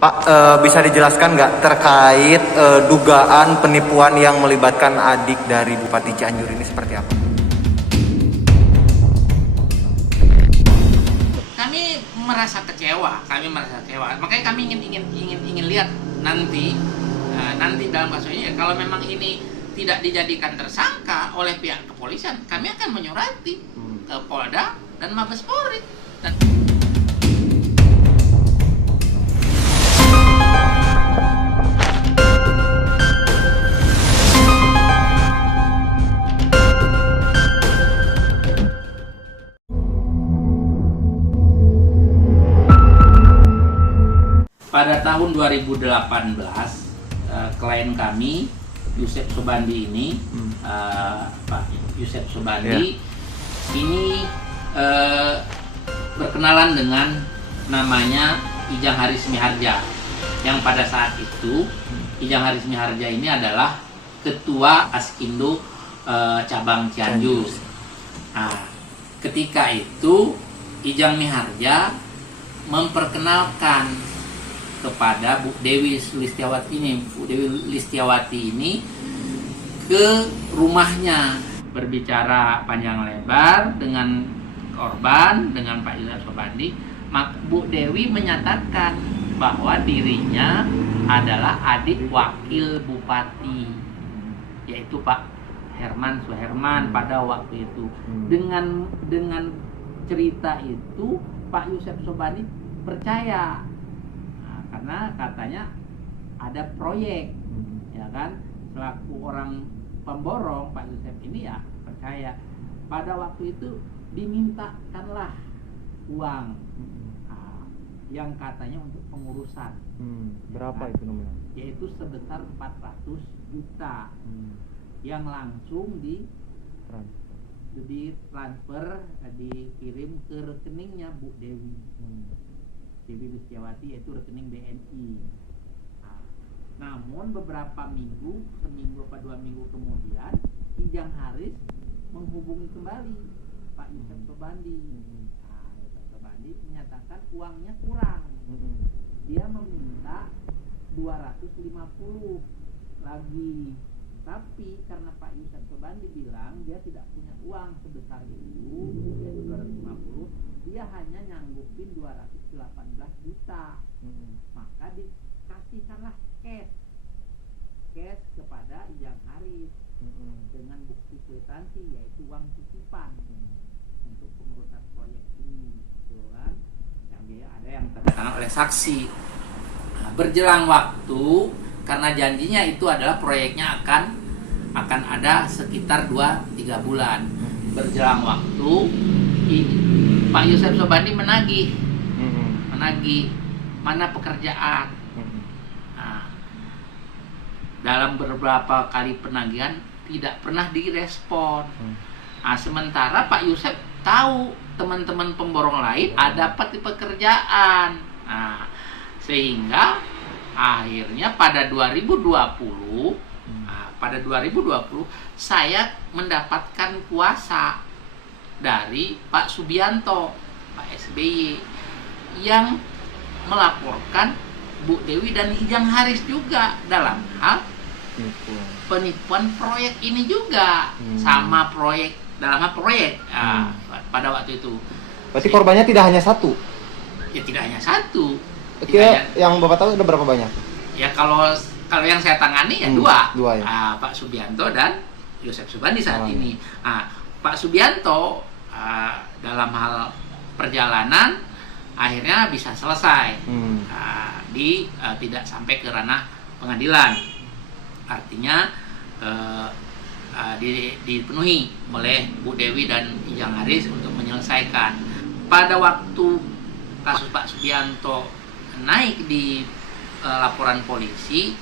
Pak, bisa dijelaskan nggak terkait dugaan penipuan yang melibatkan adik dari Bupati Cianjur ini seperti apa? Kami merasa kecewa, Makanya kami ingin lihat nanti dalam kasus ini, kalau memang ini tidak dijadikan tersangka oleh pihak kepolisian, kami akan menyurati ke Polda dan Mabes Polri. Pada tahun 2018, klien kami, Yusef Sobandi ini, Pak Yusef Sobandi, ini berkenalan dengan namanya Ijang Haris Miharja, yang pada saat itu Ijang Haris Miharja ini adalah Ketua Askindo cabang Cianjur. Nah, ketika itu Ijang Miharja memperkenalkan kepada Bu Dewi Listiawati ini ke rumahnya, berbicara panjang lebar dengan korban, dengan Pak Yusef Sobandi. Bu Dewi menyatakan bahwa dirinya adalah adik wakil bupati, yaitu Pak Herman Suherman pada waktu itu. Dengan cerita itu Pak Yusef Sobandi percaya, karena katanya ada proyek, ya kan, selaku orang pemborong Pak Yusef ini ya percaya. Pada waktu itu dimintakanlah uang yang katanya untuk pengurusan. Berapa itu nominal? Yaitu sebesar 400 juta yang langsung ditransfer, dikirim ke rekeningnya Bu Dewi Listiawati, yaitu rekening BNI. Namun beberapa minggu, seminggu atau 2 minggu kemudian, Ijang Haris menghubungi kembali Pak Yusef Sobandi. Yusef Sobandi menyatakan uangnya kurang. Dia meminta 250 lagi. Tapi karena Pak Yusef Sobandi bilang dia tidak punya uang sebesar itu, yaitu 250, dia hanya nyanggupin 218 juta. Maka dikasihkanlah cash kepada Ijang Haris dengan bukti kwitansi, yaitu uang titipan untuk pengurusan proyek ini, gitu kan? Yang dia ada yang tertanam oleh saksi. Nah, berjelang waktu, karena janjinya itu adalah proyeknya akan ada sekitar 2-3 bulan. Berjelang waktu, Pak Yusef Sobandi menagih mana pekerjaan. Nah, dalam beberapa kali penagihan tidak pernah direspon. Nah, sementara Pak Yusef tahu teman-teman pemborong lain dapat pekerjaan. Nah, sehingga akhirnya pada 2020 saya mendapatkan kuasa dari Pak Subianto, Pak SBY, yang melaporkan Bu Dewi dan Ijang Haris juga dalam hal penipuan proyek ini juga. Sama proyek, dalam hal proyek pada waktu itu. Berarti korbannya tidak hanya satu? Ya, tidak hanya satu. Yang Bapak tahu ada berapa banyak? Ya, kalau yang saya tangani ya dua ya. Pak Subianto dan Yusef Sobandi saat ini. Pak Subianto dalam hal perjalanan akhirnya bisa selesai, tidak sampai ke ranah pengadilan, artinya dipenuhi oleh Bu Dewi dan Ijang Haris untuk menyelesaikan. Pada waktu kasus Pak Subianto naik di laporan polisi,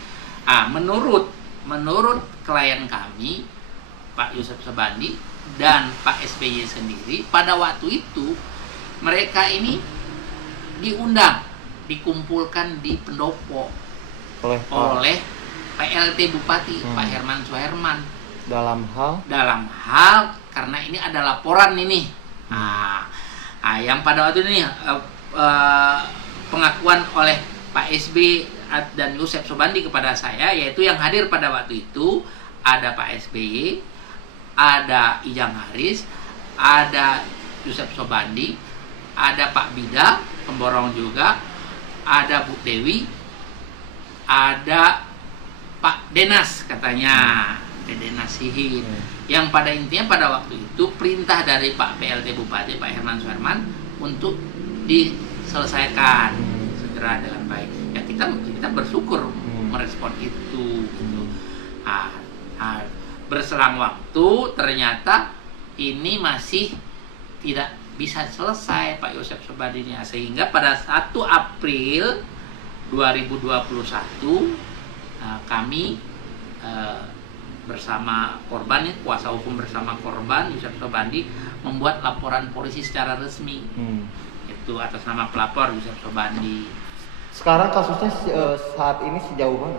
menurut klien kami Pak Yusef Sobandi dan Pak SBY sendiri, pada waktu itu mereka ini diundang, dikumpulkan di pendopo oleh PLT Bupati Pak Herman Suherman dalam hal karena ini ada laporan ini. Yang pada waktu ini pengakuan oleh Pak SB dan Yusef Sobandi kepada saya, yaitu yang hadir pada waktu itu ada Pak SBY, ada Ijang Haris, ada Yusef Sobandi, ada Pak Bida, pemborong juga, ada Bu Dewi, ada Pak Denas katanya, Denas Sihin. Yang pada intinya pada waktu itu perintah dari Pak PLT Bupati, Pak Herman Suherman, untuk diselesaikan segera dengan baik. Ya kita bersyukur merespon itu. Gitu. Berselang waktu ternyata ini masih tidak bisa selesai Pak Yusef Sobadinya, sehingga pada 1 April 2021 kami bersama korban, kuasa hukum bersama korban Yusef Sobandi membuat laporan polisi secara resmi. Itu atas nama pelapor Yusef Sobandi. Sekarang kasusnya saat ini sejauh mana?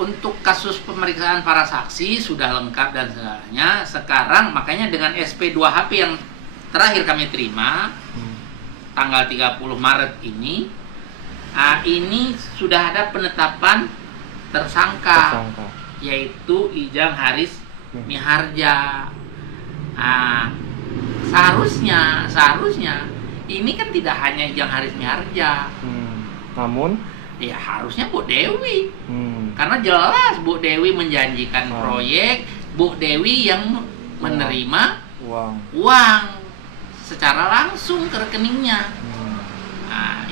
Untuk kasus pemeriksaan para saksi sudah lengkap dan segalanya. Sekarang makanya dengan SP 2HP yang terakhir kami terima tanggal 30 Maret ini sudah ada penetapan tersangka. Yaitu Ijang Haris Miharja. Seharusnya ini kan tidak hanya Ijang Haris Miharja. Namun ya harusnya Bu Dewi. Karena jelas Bu Dewi menjanjikan proyek, Bu Dewi yang menerima uang secara langsung ke rekeningnya.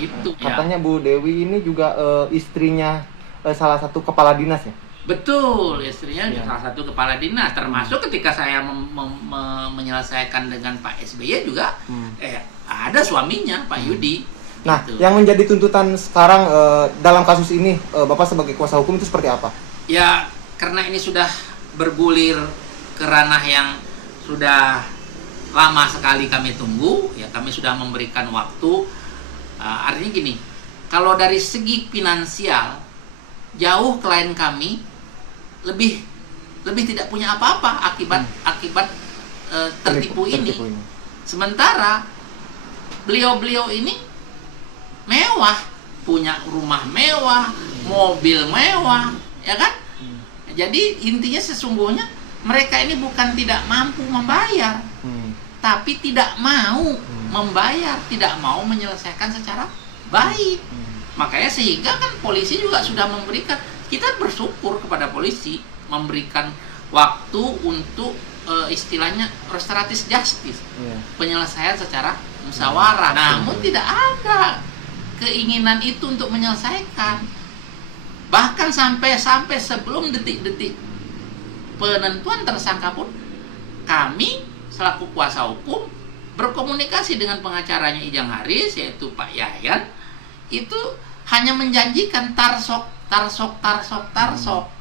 Itu katanya ya. Bu Dewi ini juga istrinya salah satu kepala dinas ya? Betul, istrinya salah satu kepala dinas. Termasuk ketika saya menyelesaikan dengan Pak SBY juga ada suaminya, Pak Yudi. Nah, gitu. Yang menjadi tuntutan sekarang dalam kasus ini, Bapak sebagai kuasa hukum itu seperti apa? Ya, karena ini sudah bergulir ke ranah yang sudah lama sekali kami tunggu, ya kami sudah memberikan waktu. Artinya gini, kalau dari segi finansial, jauh klien kami lebih tidak punya apa-apa akibat tertipu ini. Sementara beliau ini mewah, punya rumah mewah, mobil mewah, ya kan? Jadi intinya sesungguhnya mereka ini bukan tidak mampu membayar, tapi tidak mau membayar, tidak mau menyelesaikan secara baik. Makanya sehingga kan polisi juga sudah memberikan, kita bersyukur kepada polisi memberikan waktu untuk istilahnya restoratif justice, penyelesaian secara musyawarah. Namun tidak ada keinginan itu untuk menyelesaikan. Bahkan sampai sebelum detik-detik penentuan tersangka pun kami selaku kuasa hukum berkomunikasi dengan pengacaranya Ijang Haris, yaitu Pak Yayan, itu hanya menjanjikan tarsok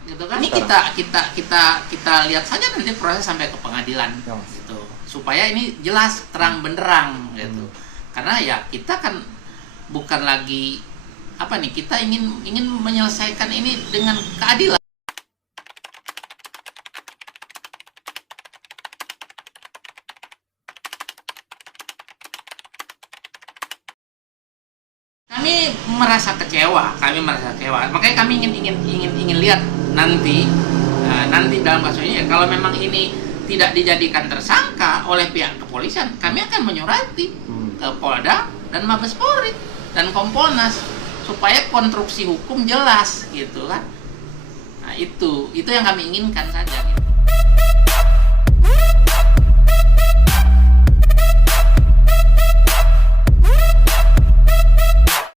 gitu kan. Ini kita lihat saja nanti proses sampai ke pengadilan gitu. Supaya ini jelas terang benderang gitu. Karena ya kita kan bukan lagi kita ingin menyelesaikan ini dengan keadilan. Kami merasa kecewa. Makanya kami ingin lihat nanti dalam kasus ini, kalau memang ini tidak dijadikan tersangka oleh pihak kepolisian, kami akan menyurati ke Polda dan Mabes Polri dan Kompolnas supaya konstruksi hukum jelas gitu kan. Nah, itu yang kami inginkan saja.